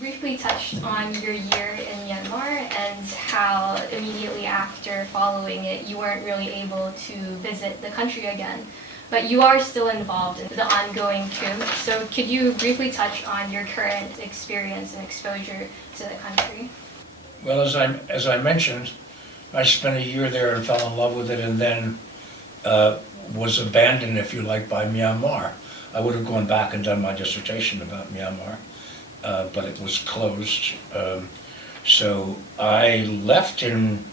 briefly touched on your year in Myanmar and how immediately after following it, you weren't really able to visit the country again. But you are still involved in the ongoing coup. So could you briefly touch on your current experience and exposure to the country? Well, as I mentioned, I spent a year there and fell in love with it, and then was abandoned, if you like, by Myanmar. I would have gone back and done my dissertation about Myanmar, but it was closed. So I left in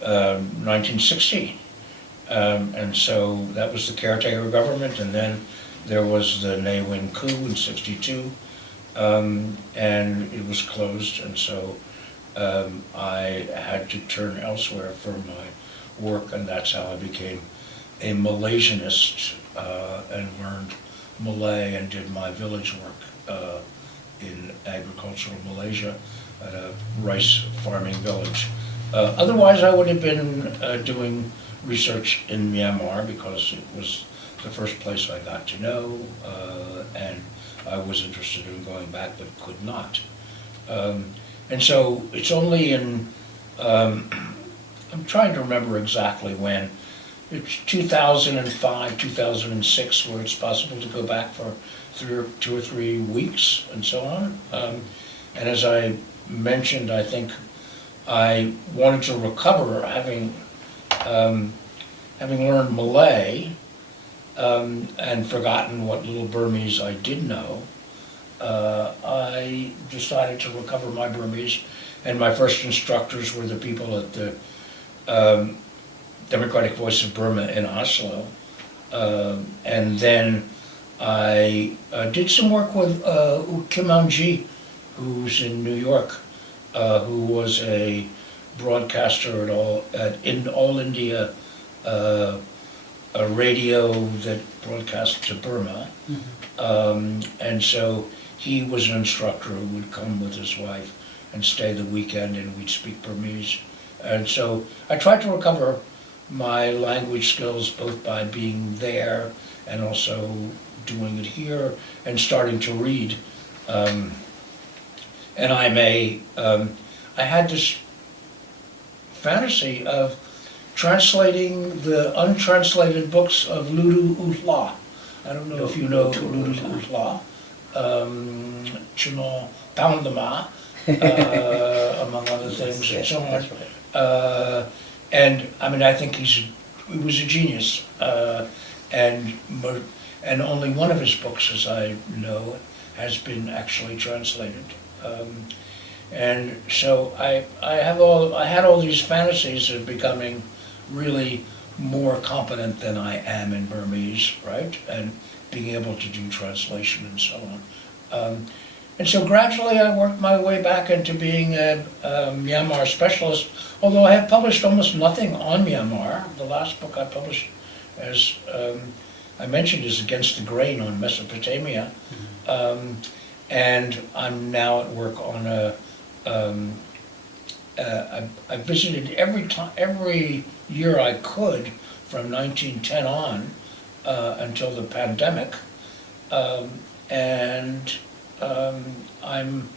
1960, and so that was the caretaker government, and then there was the Ne Win coup in '62, and it was closed, and so I had to turn elsewhere for my work, and that's how I became a Malaysianist and learned Malay and did my village work in agricultural Malaysia at a rice farming village. Otherwise, I would have been doing research in Myanmar because it was the first place I got to know, and I was interested in going back but could not. And so it's only in, I'm trying to remember exactly when, it's 2005, 2006, where it's possible to go back for 2 or 3 weeks and so on. And as I mentioned, I think I wanted to recover, having learned Malay and forgotten what little Burmese I did know. I decided to recover my Burmese, and my first instructors were the people at the Democratic Voice of Burma in Oslo. And then I did some work with Kim Aung-ji, who's in New York, who was a broadcaster in All India a radio that broadcast to Burma. And so he was an instructor who would come with his wife and stay the weekend, and we'd speak Burmese. And so I tried to recover my language skills both by being there and also doing it here and starting to read. And I had this fantasy of translating the untranslated books of Ludu Utla. I don't know if you know Ludu Utla. Chino Poundama, among other things, and so on. And I mean, I think he was a genius, and only one of his books, as I know, has been actually translated. And so I had all these fantasies of becoming really more competent than I am in Burmese, right? And being able to do translation and so on. And so gradually I worked my way back into being a Myanmar specialist, although I have published almost nothing on Myanmar. The last book I published, as I mentioned, is Against the Grain on Mesopotamia. And I'm now at work on I visited every year I could from 1910 on until the pandemic, and I'm,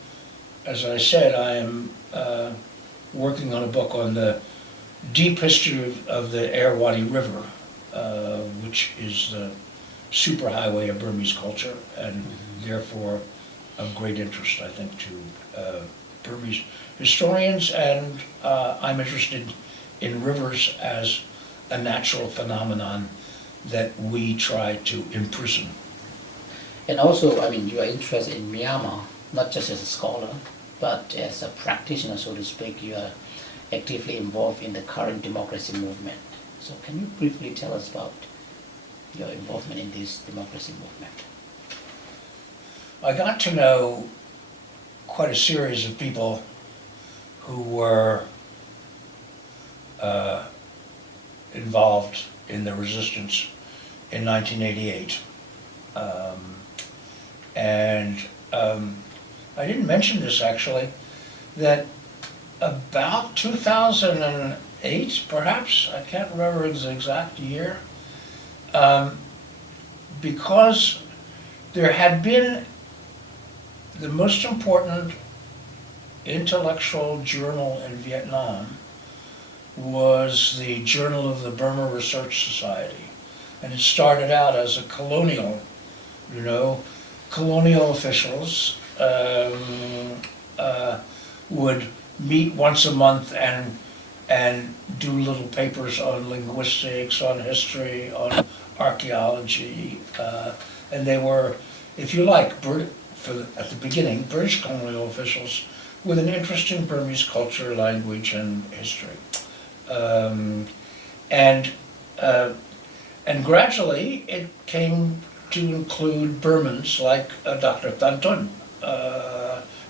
as I said, I am working on a book on the deep history of the Irrawaddy River, which is the superhighway of Burmese culture, and therefore of great interest, I think, to Burmese historians, and I'm interested in rivers as a natural phenomenon that we try to imprison. And also, I mean, you are interested in Myanmar, not just as a scholar, but as a practitioner, so to speak. You are actively involved in the current democracy movement. So can you briefly tell us about your involvement in this democracy movement? I got to know quite a series of people who were involved in the resistance in 1988. I didn't mention this actually, that about 2008, perhaps, I can't remember the exact year, because there had been the most important intellectual journal in Vietnam was the Journal of the Burma Research Society. And it started out as a colonial, colonial officials would meet once a month and do little papers on linguistics, on history, on archaeology, and they were, if you like, at the beginning, British colonial officials with an interest in Burmese culture, language, and history. And gradually it came to include Burmans like Dr. Tan Tun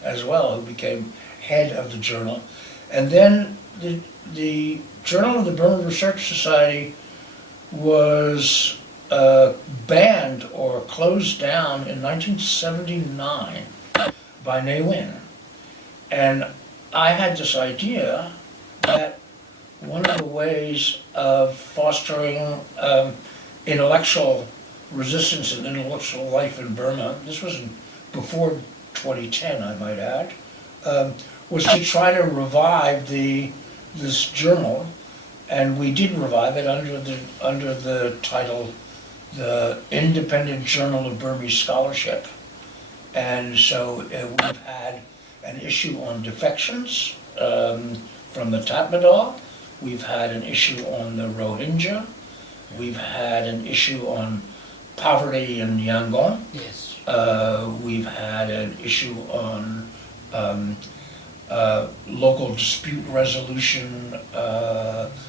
as well, who became head of the journal. And then the Journal of the Burma Research Society was banned or closed down in 1979 by Ne Win. And I had this idea that one of the ways of fostering intellectual resistance and intellectual life in Burma, this was before 2010, I might add, was to try to revive this journal, and we did revive it under the title, the Independent Journal of Burmese Scholarship. And so we've had an issue on defections from the Tatmadaw. We've had an issue on the Rohingya. We've had an issue on poverty in Yangon. Yes. We've had an issue on local dispute resolution,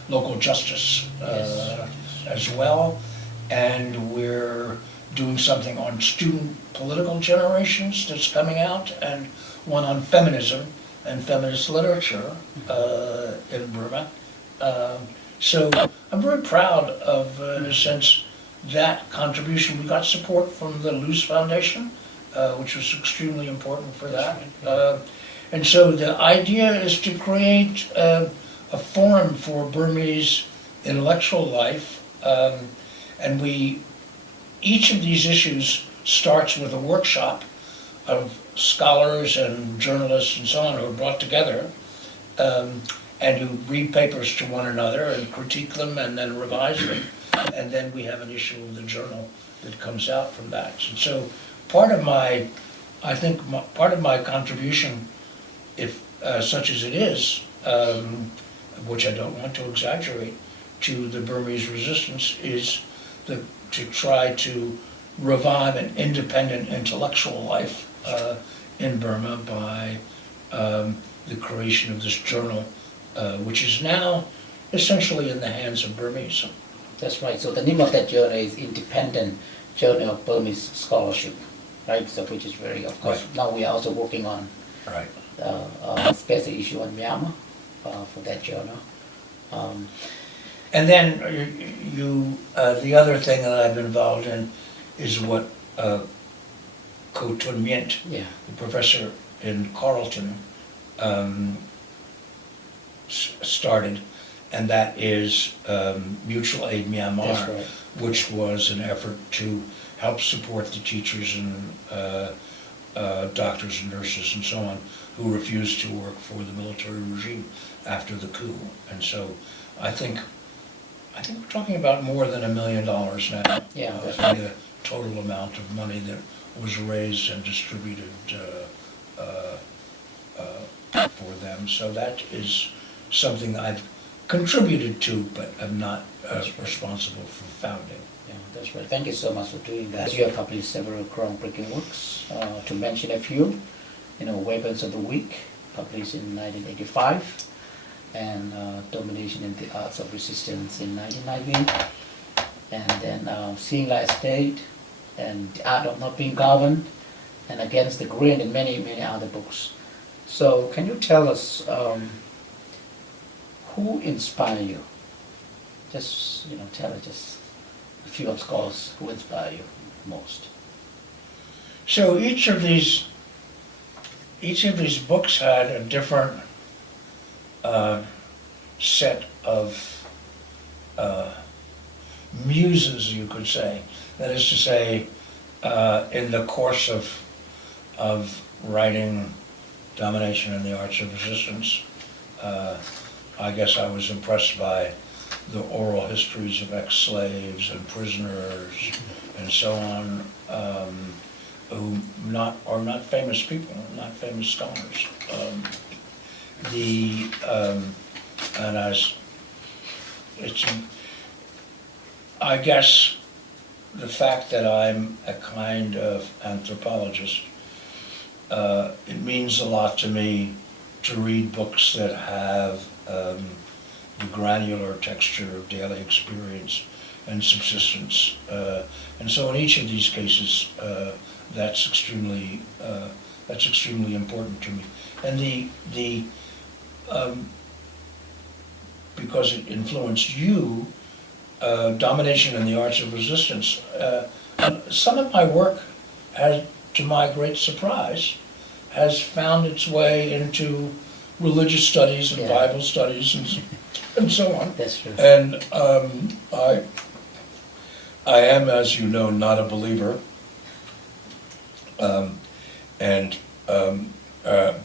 local justice as well. And we're doing something on student political generations that's coming out, and one on feminism and feminist literature in Burma. So I'm very proud of, in a sense, that contribution. We got support from the Luce Foundation, which was extremely important for that. And so the idea is to create a forum for Burmese intellectual life, and each of these issues starts with a workshop of scholars and journalists and so on who are brought together and who read papers to one another and critique them and then revise them. And then we have an issue of the journal that comes out from that. And so part of my contribution, if such as it is, which I don't want to exaggerate, to the Burmese resistance is to try to revive an independent intellectual life in Burma by the creation of this journal, which is now essentially in the hands of Burmese. That's right. So the name of that journal is Independent Journal of Burmese Scholarship, right? So which is very, of course, Right. now we are also working on Right. a special issue on Myanmar for that journal. And then the other thing that I've been involved in is what Ko Tun Myint, Yeah. the professor in Carleton, started, and that is Mutual Aid Myanmar, That's right. which was an effort to help support the teachers and doctors and nurses and so on who refused to work for the military regime after the coup. And so I think we're talking about more than $1 million now. Yeah, that's for the total amount of money that was raised and distributed for them. So that is something I've contributed to, but I'm not responsible for founding. Yeah, that's right. Thank you so much for doing that. You have published several groundbreaking works. To mention a few, Weapons of the Weak, published in 1985, and Domination in the Arts of Resistance in 1990, and then Seeing Like a State, and The Art of Not Being Governed, and Against the Grain, and many, many other books. So can you tell us who inspired you? Just, tell us just a few of scholars who inspire you most. So each of these books had a different set of muses, you could say. That is to say, in the course of writing Domination and the Arts of Resistance. I guess I was impressed by the oral histories of ex-slaves and prisoners and so on, who are not famous people, not famous scholars. And as it's, I guess the fact that I'm a kind of anthropologist, it means a lot to me to read books that have the granular texture of daily experience and subsistence. And so in each of these cases, that's extremely important to me. And because it influenced you, Domination and the Arts of Resistance, some of my work has, to my great surprise, has found its way into religious studies and Bible studies and so on. That's true. And I am, as you know, not a believer.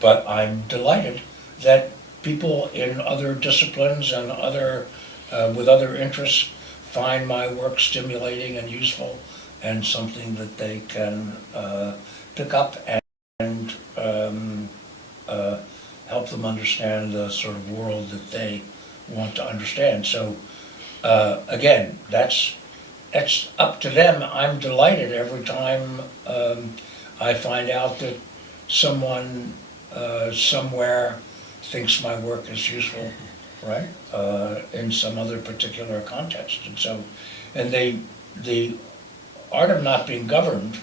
But I'm delighted that people in other disciplines and with other interests find my work stimulating and useful and something that they can pick up and help them understand the sort of world that they want to understand. So again, that's up to them. I'm delighted every time I find out that someone somewhere thinks my work is useful, right? In some other particular context. And so, and the art of not being governed,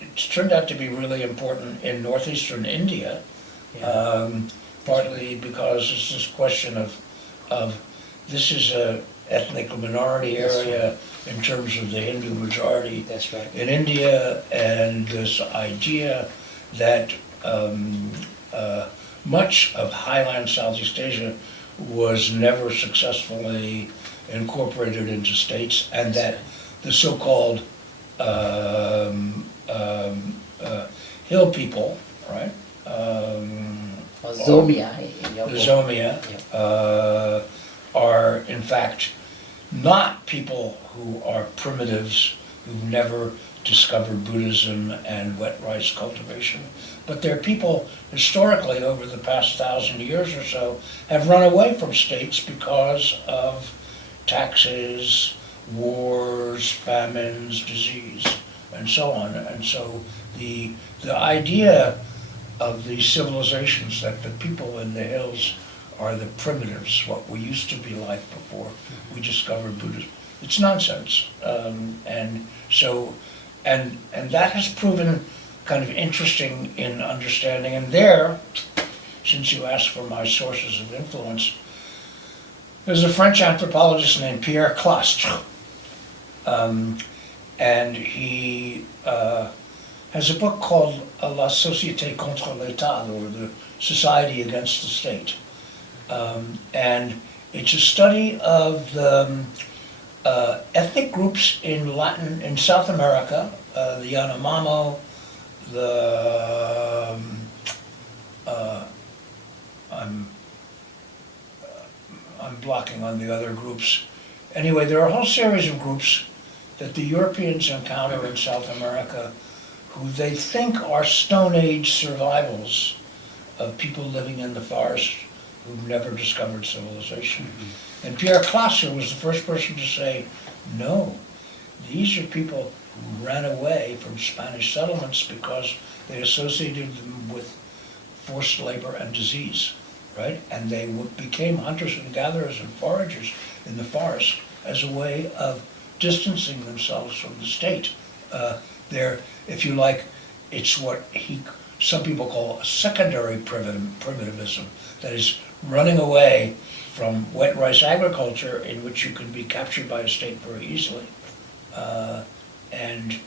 it's turned out to be really important in northeastern India, partly because it's this question of this is a ethnic minority area in terms of the Hindu majority That's right. in India, and this idea that much of highland Southeast Asia was never successfully incorporated into states, and that the so-called hill people, right? Or Zomia in your The book. Zomia are in fact not people who are primitives who've never discovered Buddhism and wet rice cultivation, but they're people historically over the past 1,000 years or so have run away from states because of taxes, wars, famines, disease, and so on. And so the idea of these civilizations that the people in the hills are the primitives, what we used to be like before we discovered Buddhism, it's nonsense. And that has proven kind of interesting in understanding. And there, since you asked for my sources of influence, there's a French anthropologist named Pierre Clastre, and he has a book called La Société contre l'État, or the Society Against the State. And it's a study of the ethnic groups in South America, the Yanomamo, I'm blocking on the other groups. Anyway, there are a whole series of groups that the Europeans encounter in South America who they think are Stone Age survivals of people living in the forest who've never discovered civilization. Mm-hmm. And Pierre Clastre was the first person to say, no, these are people who ran away from Spanish settlements because they associated them with forced labor and disease, right? And they became hunters and gatherers and foragers in the forest as a way of distancing themselves from the state. They're, if you like, it's what some people call a secondary primitivism, that is running away from wet rice agriculture in which you can be captured by a state very easily, and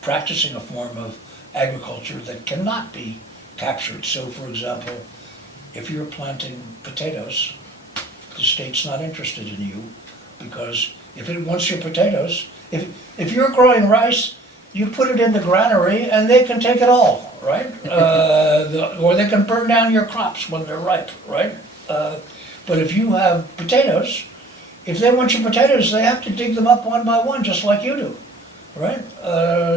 practicing a form of agriculture that cannot be captured. So, for example, if you're planting potatoes, the state's not interested in you, because if it wants your potatoes, if you're growing rice you put it in the granary and they can take it all, right? Or they can burn down your crops when they're ripe, right? But if you have potatoes, if they want your potatoes, they have to dig them up one by one, just like you do, right?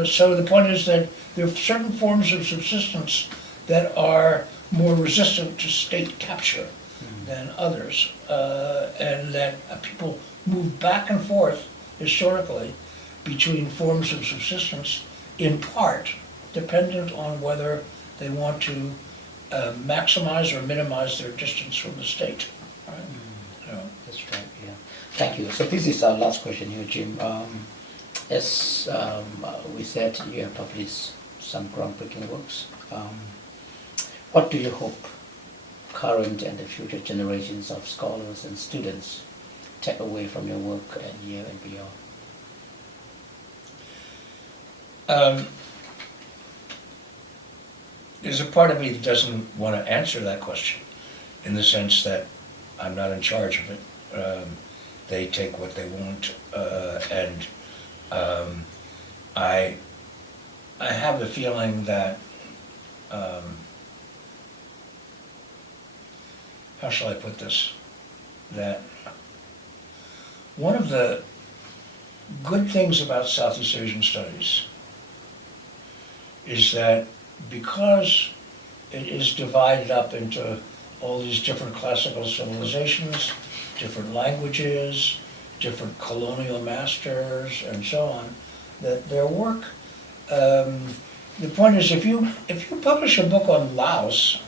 So the point is that there are certain forms of subsistence that are more resistant to state capture than others, and that people move back and forth historically between forms of subsistence, in part dependent on whether they want to maximize or minimize their distance from the state. Right? You know. That's right, yeah. Thank you. So this is our last question here, Jim. As we said, you have published some groundbreaking works. What do you hope current and the future generations of scholars and students take away from your work at Yale and beyond? There's a part of me that doesn't want to answer that question, in the sense that I'm not in charge of it. They take what they want, and I have the feeling that, how shall I put this, that one of the good things about Southeast Asian studies is that because it is divided up into all these different classical civilizations, different languages, different colonial masters, and so on, that their work, the point is, if you publish a book on Laos,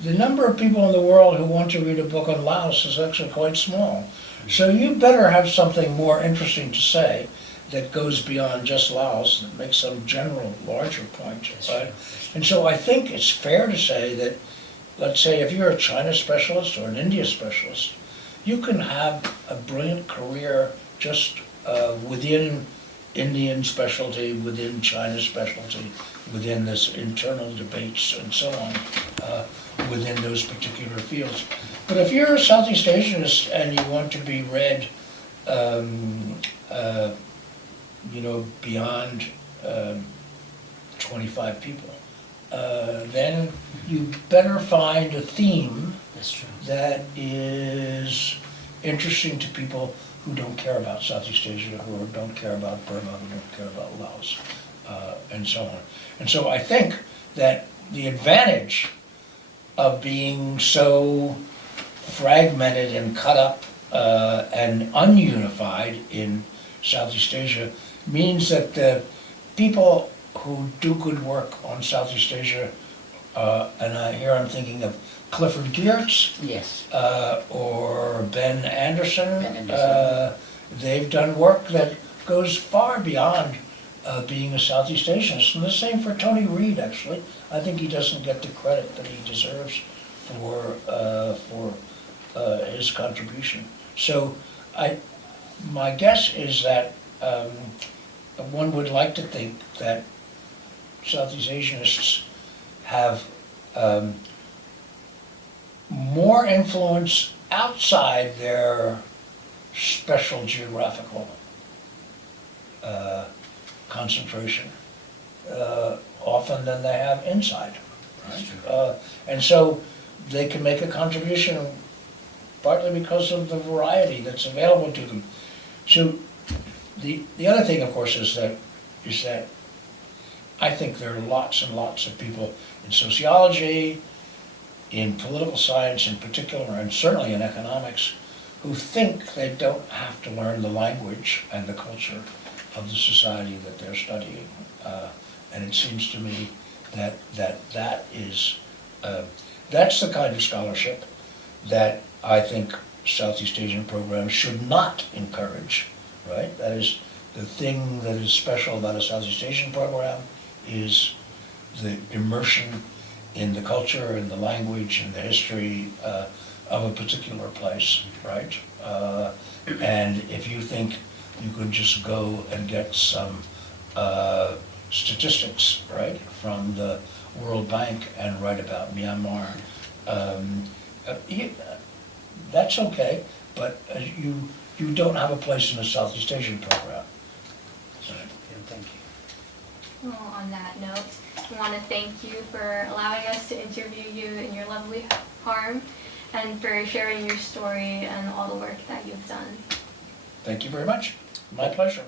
the number of people in the world who want to read a book on Laos is actually quite small. So you better have something more interesting to say that goes beyond just Laos, that makes some general, larger point. Right? And so I think it's fair to say that, let's say if you're a China specialist or an India specialist, you can have a brilliant career just within Indian specialty, within China specialty, within this internal debates and so on, within those particular fields. But if you're a Southeast Asianist and you want to be read, beyond 25 people, then you better find a theme that is interesting to people who don't care about Southeast Asia, who don't care about Burma, who don't care about Laos, and so on. And so I think that the advantage of being so fragmented and cut up and ununified in Southeast Asia means that the people who do good work on Southeast Asia, here I'm thinking of Clifford Geertz, Yes. or Ben Anderson. Ben Anderson. They've done work that goes far beyond being a Southeast Asianist. And the same for Tony Reed, actually. I think he doesn't get the credit that he deserves for his contribution. So my guess is that one would like to think that Southeast Asianists have more influence outside their special geographical concentration often than they have inside. Right? And so they can make a contribution partly because of the variety that's available to them. So the other thing, of course, is that I think there are lots and lots of people in sociology, in political science in particular, and certainly in economics, who think they don't have to learn the language and the culture of the society that they're studying. And it seems to me that is that's the kind of scholarship that I think Southeast Asian programs should not encourage, right? That is, the thing that is special about a Southeast Asian program is the immersion in the culture and the language and the history of a particular place, right? And if you think you can just go and get some statistics, right, from the World Bank and write about Myanmar, that's okay, but you don't have a place in a Southeast Asian program. Yeah, thank you. Well, on that note, I want to thank you for allowing us to interview you in your lovely home and for sharing your story and all the work that you've done. Thank you very much. My pleasure.